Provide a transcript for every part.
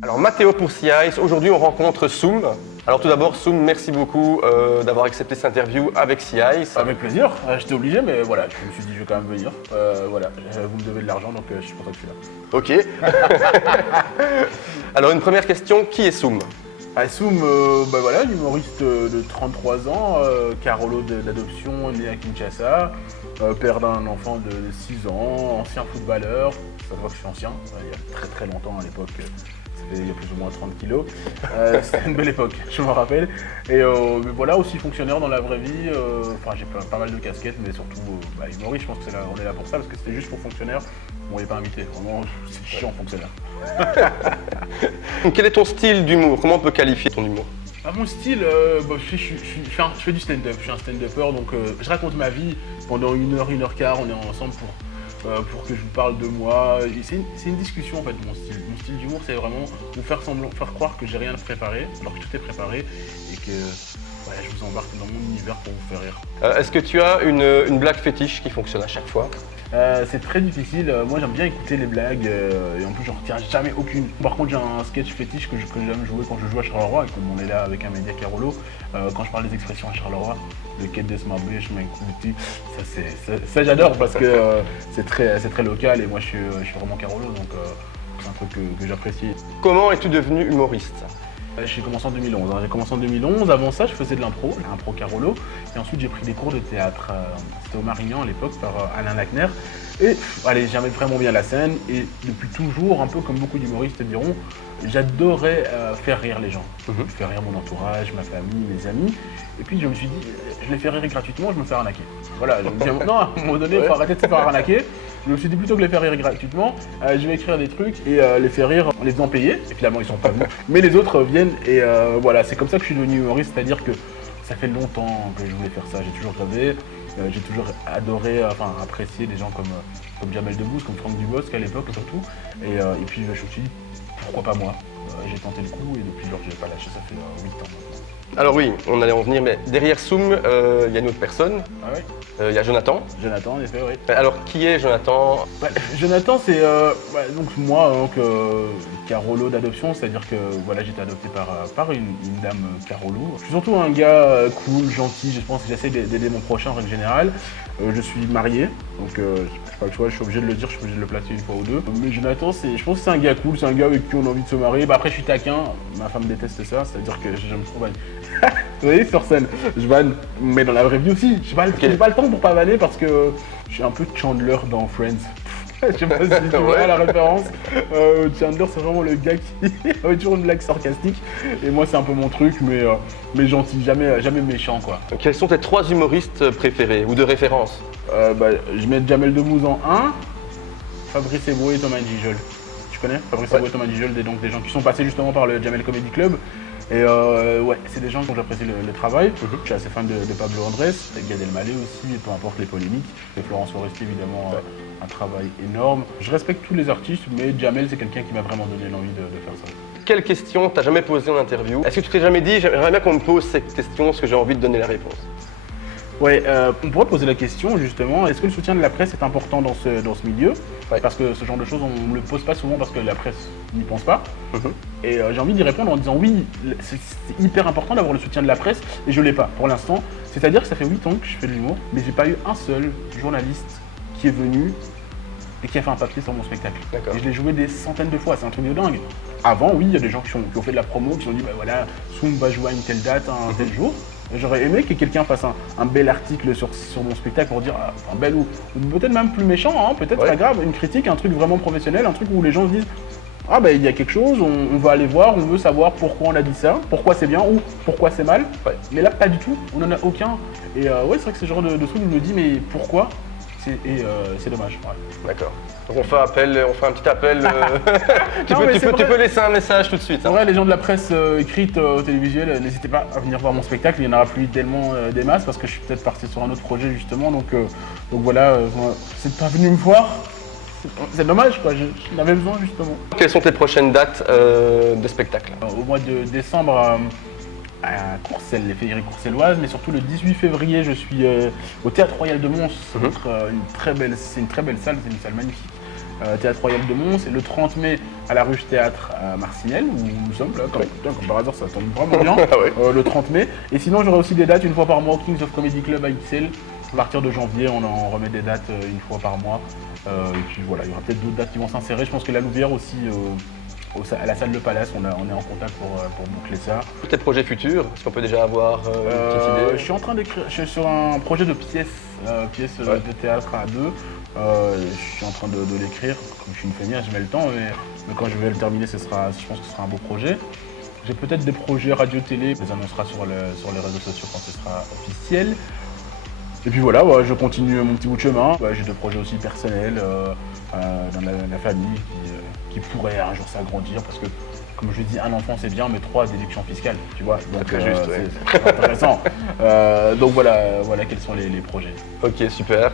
Alors Mathéo pour CICE, aujourd'hui on rencontre Soum. Alors tout d'abord Soum, merci beaucoup d'avoir accepté cette interview avec CICE. Avec plaisir, j'étais obligé mais voilà, je me suis dit je vais quand même venir. Voilà, vous me devez de l'argent donc je suis content que je suis là. Ok. Alors une première question, qui est Soum? Soum, voilà, humoriste de 33 ans, Carolo d'adoption, né à Kinshasa, père d'un enfant de 6 ans, ancien footballeur. Ça se voit que je suis ancien, il y a très très longtemps à l'époque. Il y a plus ou moins 30 kilos. C'était une belle époque, je me rappelle. Et mais voilà, aussi fonctionnaire dans la vraie vie. Enfin, j'ai pas mal de casquettes, mais surtout humoriste. Je pense que on est là pour ça, parce que c'était juste pour fonctionnaire. On m'avait pas invité. Vraiment, c'est chiant fonctionnaire. Quel est ton style d'humour? Comment on peut qualifier ton humour? Mon style, je fais du stand-up. Je suis un stand-upper, donc je raconte ma vie pendant 1 heure, 1 heure 15. On est ensemble pour que je vous parle de moi. C'est une discussion en fait, mon style. Mon style d'humour, c'est vraiment vous faire croire que j'ai rien préparé, alors que tout est préparé et que je vous embarque dans mon univers pour vous faire rire. Est-ce que tu as une blague fétiche qui fonctionne à chaque fois? C'est très difficile. Moi, j'aime bien écouter les blagues et en plus, j'en retiens jamais aucune. Par contre, j'ai un sketch fétiche que j'aime jouer quand je joue à Charleroi et comme on est là avec un média Carolo. Quand je parle des expressions à Charleroi, le quai de Smabish, Mankouti, ça j'adore parce que c'est très local et moi, je suis vraiment Carolo donc c'est un truc que j'apprécie. Comment es-tu devenu humoriste? J'ai commencé en 2011. J'ai commencé en 2011. Avant ça, je faisais de l'impro Carolo. Et ensuite, j'ai pris des cours de théâtre. C'était au Marignan à l'époque par Alain Lackner. Et j'aimais vraiment bien la scène. Et depuis toujours, un peu comme beaucoup d'humoristes diront, j'adorais faire rire les gens. Faire rire mon entourage, ma famille, mes amis. Et puis, je me suis dit, je les fais rire gratuitement, je me fais arnaquer. Voilà, je me dis, non, à un moment donné, il faut arrêter de se faire arnaquer. Je me suis dit plutôt que les faire rire gratuitement, je vais écrire des trucs et les faire rire en les faisant payer. Et finalement, ils sont pas venus. Mais les autres viennent et voilà, c'est comme ça que je suis devenu humoriste, c'est-à-dire que ça fait longtemps que je voulais faire ça. J'ai toujours rêvé, j'ai toujours adoré, apprécié des gens comme Jamel Debbouze, comme Franck Dubosc à l'époque surtout. Et puis je me suis dit, pourquoi pas moi? J'ai tenté le coup et depuis lors, je n'ai pas lâché, ça fait 8 ans maintenant. Alors oui, on allait en venir, mais derrière Soum, il y a une autre personne. Ah oui. Il y a Jonathan. Jonathan, en effet, oui. Alors qui est Jonathan? Jonathan, c'est donc moi, Carolo d'adoption, c'est-à-dire que voilà, j'ai été adopté par une dame Carolo. Je suis surtout un gars cool, gentil, je pense que j'essaie d'aider mon prochain en règle générale. Je suis marié, donc j'ai pas le choix, je suis obligé de le dire, je suis obligé de le placer une fois ou deux. Mais Jonathan, je pense que c'est un gars cool, c'est un gars avec qui on a envie de se marier. Après, je suis taquin, ma femme déteste ça, c'est-à-dire que j'aime trop vanner. Vous voyez, sur scène, je vanne, mais dans la vraie vie aussi. J'ai pas le temps pour pas vanner parce que je suis un peu Chandler dans Friends. Je sais pas si tu vois la référence. Chandler, c'est vraiment le gars qui a toujours une blague sarcastique. Et moi, c'est un peu mon truc, mais gentil, jamais méchant, quoi. Quels sont tes 3 humoristes préférés ou de référence? Je mets Jamel Debbouze en 1, Fabrice Eboué et Thomas Gijol. Tu connais Fabrice Eboué et Thomas Gijol, des gens qui sont passés justement par le Jamel Comedy Club. Et c'est des gens dont j'apprécie le travail. Je suis assez fan de Pablo Andrés, de Gad Elmaleh aussi, peu importe les polémiques. Et Florence Foresti, évidemment, un travail énorme. Je respecte tous les artistes, mais Jamel, c'est quelqu'un qui m'a vraiment donné l'envie de faire ça. Quelle question t'as jamais posée en interview? Est-ce que tu t'es jamais dit, j'aimerais bien qu'on me pose cette question, parce que j'ai envie de donner la réponse? Ouais, on pourrait poser la question justement, est-ce que le soutien de la presse est important dans ce milieu? Parce que ce genre de choses, on ne le pose pas souvent parce que la presse n'y pense pas. Et j'ai envie d'y répondre en disant oui, c'est hyper important d'avoir le soutien de la presse et je ne l'ai pas pour l'instant. C'est-à-dire que ça fait 8 ans que je fais de l'humour, mais j'ai pas eu un seul journaliste qui est venu et qui a fait un papier sur mon spectacle. Et je l'ai joué des centaines de fois, c'est un truc de dingue. Avant, oui, il y a des gens qui ont fait de la promo, qui ont dit voilà, Soum va jouer à une telle date, un tel jour. J'aurais aimé que quelqu'un fasse un bel article sur mon spectacle pour dire, un bel ou peut-être même plus méchant, peut-être pas grave, une critique, un truc vraiment professionnel, un truc où les gens se disent, il y a quelque chose, on va aller voir, on veut savoir pourquoi on a dit ça, pourquoi c'est bien ou pourquoi c'est mal. Mais là, pas du tout, on n'en a aucun. Et c'est vrai que c'est ce genre de truc où je me dis, mais pourquoi? C'est dommage. D'accord. Donc on fait un petit appel. Tu peux laisser un message tout de suite. C'est vrai, les gens de la presse écrite, télévisuelle, n'hésitez pas à venir voir mon spectacle. Il n'y en aura plus tellement des masses parce que je suis peut-être parti sur un autre projet justement. Donc voilà, c'est pas venu me voir. C'est dommage quoi, j'en avais besoin justement. Quelles sont tes prochaines dates de spectacle? Au mois de décembre, à Courcelles, les féeries courcelloises, mais surtout le 18 février, je suis au Théâtre Royal de Mons. C'est une très belle salle, c'est une salle magnifique. Théâtre Royal de Mons, et le 30 mai à la Ruche Théâtre à Marcinelle, où nous sommes là, comme par hasard, ça tombe vraiment bien, Ah ouais. le 30 mai. Et sinon, j'aurai aussi des dates une fois par mois au Kings of Comedy Club à XL. À partir de janvier, on en remet des dates une fois par mois. Et puis voilà, il y aura peut-être d'autres dates qui vont s'insérer. Je pense que la Louvière aussi, à la salle de Palace, on est en contact pour boucler ça. Peut-être projet futur, est-ce qu'on peut déjà avoir une petite Je idée? suis en train d'écrire, je suis sur un projet de pièce Ouais. de théâtre à deux. Je suis en train de l'écrire, comme je suis une feignasse, je mets le temps, mais quand je vais le terminer, je pense que ce sera un beau projet. J'ai peut-être des projets radio-télé, on les annoncera sur les réseaux sociaux quand ce sera officiel. Et puis voilà, je continue mon petit bout de chemin. J'ai des projets aussi personnels dans la famille qui pourraient un jour s'agrandir parce que, comme je dis, un enfant c'est bien, mais 3 déductions fiscales, tu vois. Donc Très juste, ouais. c'est intéressant. Donc voilà quels sont les projets. Ok, super.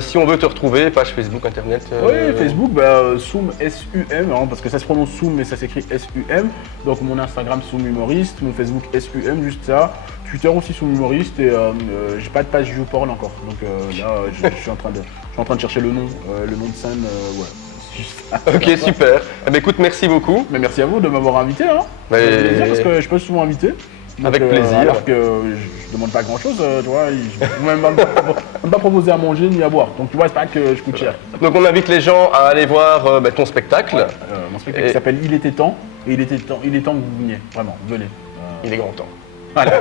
Si on veut te retrouver, page Facebook, internet. Oui, Facebook, Soum SUM, hein, parce que ça se prononce Soum mais ça s'écrit SUM. Donc mon Instagram Soum Humoriste, mon Facebook SUM, juste ça. Twitter aussi Soum Humoriste et j'ai pas de page YouPorn encore. Donc là, je suis en train de chercher le nom de scène. Ouais. C'est juste ça. Ok, super. Eh ben, écoute, merci beaucoup. Mais merci à vous de m'avoir invité. Hein. Mais- Ça fait plaisir parce que je peux souvent inviter. Donc, Avec plaisir. Alors que je demande pas grand chose, tu vois. Je ne même pas proposer à manger ni à boire. Donc tu vois, c'est pas que je coûte cher. Donc on invite les gens à aller voir ton spectacle. Mon spectacle Et- s'appelle Il était temps. Et il est temps que vous veniez. Vraiment, venez. Il est grand temps. Voilà.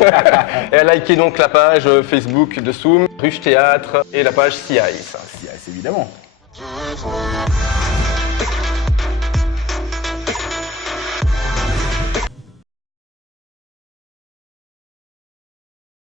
Et à liker donc la page Facebook de Soum, Ruche Théâtre et la page CI. Yes, évidemment. Just wanna